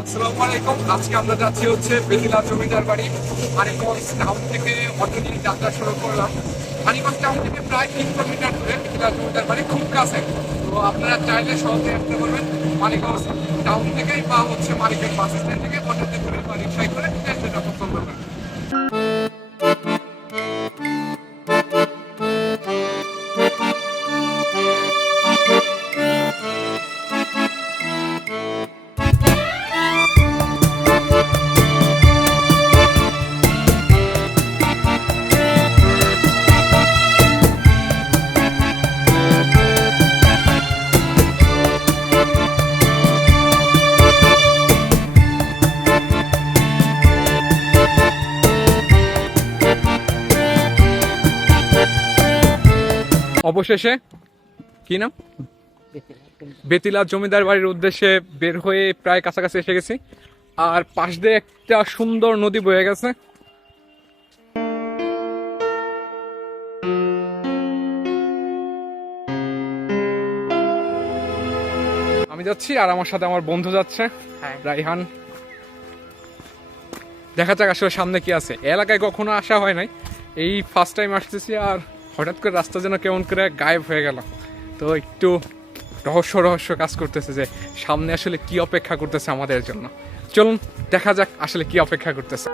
আসসালামু আজকে আমরা যাচ্ছি হচ্ছে বেদিলা জমিদার বাড়ি, মানিকগঞ্জ টাউন থেকে অটো নিয়ে যাত্রা শুরু করলাম। হানিগঞ্জ টাউন থেকে প্রায় তিন কিলোমিটার দূরে বেদিলা জমিদার বাড়ি খুব কাছে। তো আপনারা চাইলে সহজে আসতে পারবেন। মানিকগঞ্জ টাউন থেকে বা হচ্ছে মানিকগঞ্জ বাস স্ট্যান্ড থেকে অটোতে করে বা রিক্সায় করে অবশেষে কি নাম? বেতিলা জমিদার বাড়ির উদ্দেশ্যে বের হয়ে প্রায় কাছাকাছি এসে গেছি। আর পাশ দিয়ে একটা সুন্দর নদী বয়ে গেছে। আমি যাচ্ছি আর আমার সাথে আমার বন্ধু যাচ্ছে রাইহান। দেখা যাক আসলে সামনে কি আছে। এলাকায় কখনো আসা হয় নাই। এই ফার্স্ট টাইম আসতেছি আর হঠাৎ করে রাস্তা যেন কেমন করে গায়েব হয়ে গেল। তো একটু রহস্য রহস্য কাজ করতেছে যে সামনে আসলে কি অপেক্ষা করতেছে আমাদের জন্য। চলুন, দেখা যাক আসলে কি অপেক্ষা করতেছে।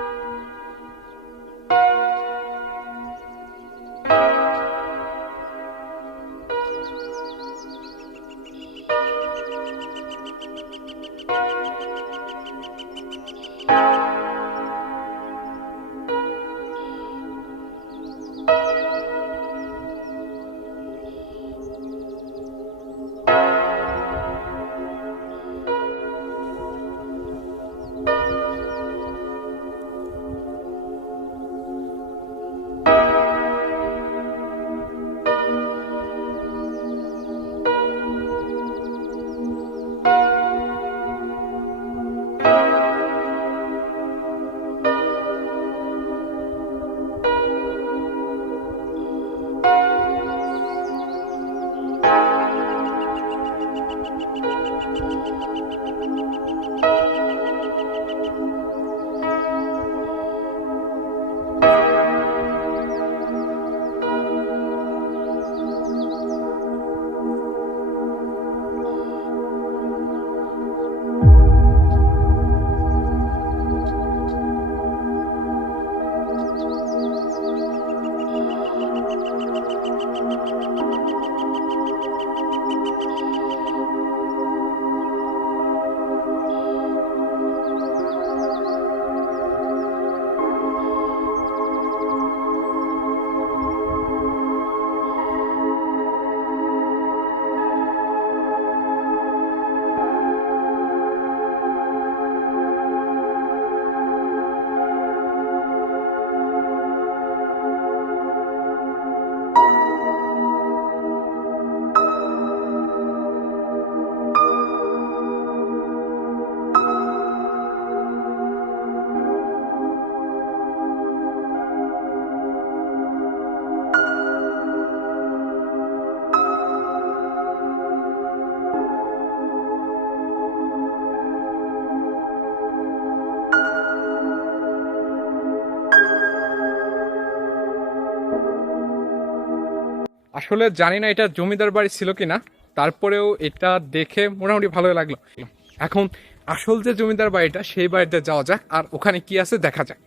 আসলে জানি না এটা জমিদার বাড়ি ছিল কিনা, তারপরেও এটা দেখে মোটামুটি ভালো লাগল। এখন আসল যে জমিদার বাড়িটা, সেই বাড়িতে যাওয়া যাক, আর ওখানে কি আছে দেখা যাক।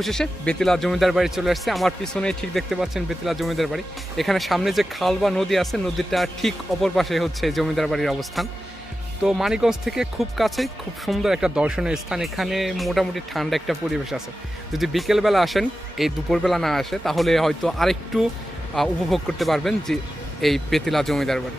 অবশেষে বেতিলা জমিদার বাড়ি চলে আসছে। আমার পিছনেই ঠিক দেখতে পাচ্ছেন বেতিলা জমিদার বাড়ি। এখানে সামনে যে খাল বা নদী আছে, নদীটা ঠিক অপর পাশে হচ্ছে জমিদার বাড়ির অবস্থান। তো মানিকগঞ্জ থেকে খুব কাছেই খুব সুন্দর একটা দর্শনীয় স্থান। এখানে মোটামুটি ঠান্ডা একটা পরিবেশ আছে। যদি বিকেলবেলা আসেন, এই দুপুরবেলা না আসে, তাহলে হয়তো আরেকটু উপভোগ করতে পারবেন যে এই বেতিলা জমিদার বাড়ি।